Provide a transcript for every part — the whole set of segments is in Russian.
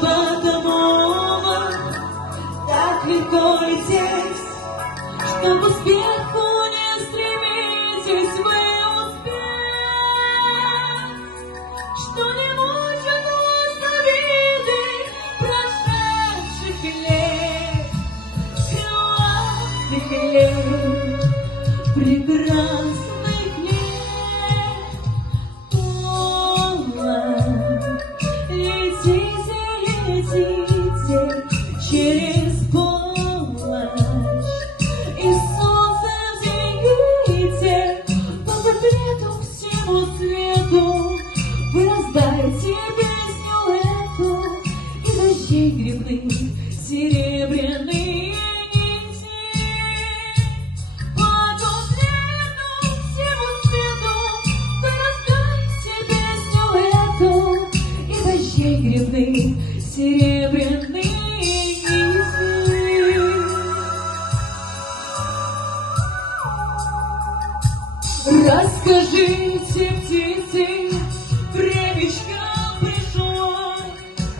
потому так легко лететь, что к успеху не стремитесь вы успеть, что не мучат вас обиды прошедших лет, крылатых лет, прекрасных лет. Летите, летите через полночь, и солнце взойдите по портрету всему свету. Вы раздайте песню эту, и дождей грибных серебряные нити. По куплету всему свету вы раздайте песню эту, и дождей грибных серебряные нити. Расскажите, птицы, времечко пришло,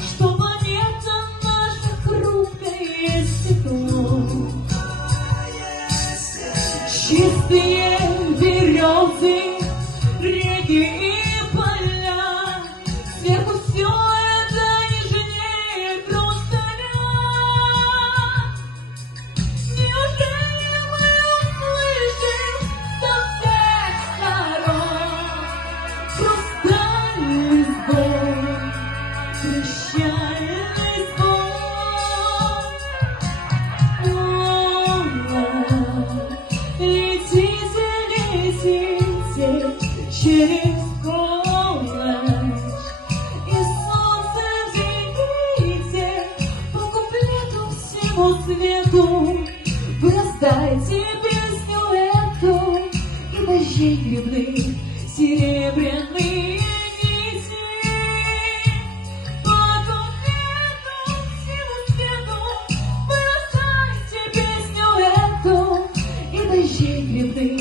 что планета наша хрупкое стекло. Чистые березы, реки и поля, сверху все это нежнее хрусталя. Неужели мы услышим со всех сторон хрустальный звон, прощальный звон? Летите, летите через полночь, и солнце взойдите по куплету всему свету. Вы раздайте песню эту, и дождей грибных серебряные нити. По куплету всему свету вы раздайте песню эту, и дождей грибных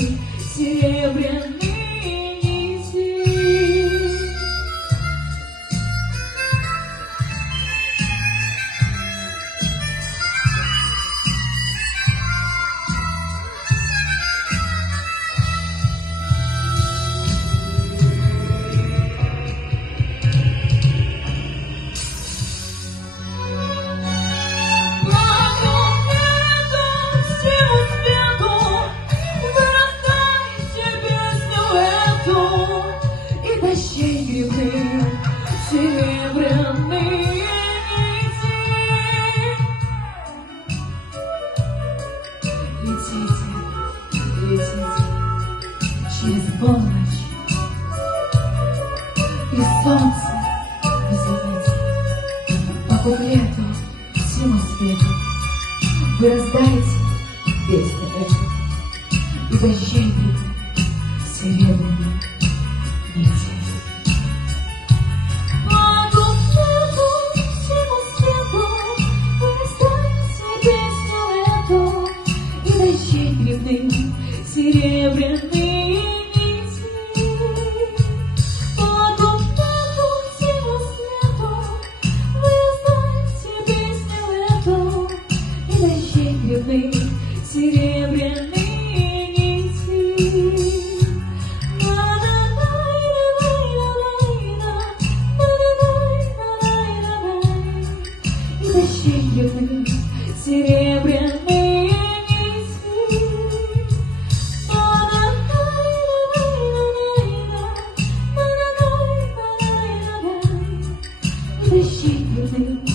серебряные нити. И дождей грибных серебряные нити. Летите, летите через полночь, и солнце взойдите по куплету всему свету. Вы раздайте песню эту, и дождей грибных серебряные нити. По куплету всему свету вы раздайте песню эту, и дождей грибных серебряные нити. По куплету всему свету вы раздайте песню эту, и дождей грибных серебряные нити. Серебряные нити. Дождей грибных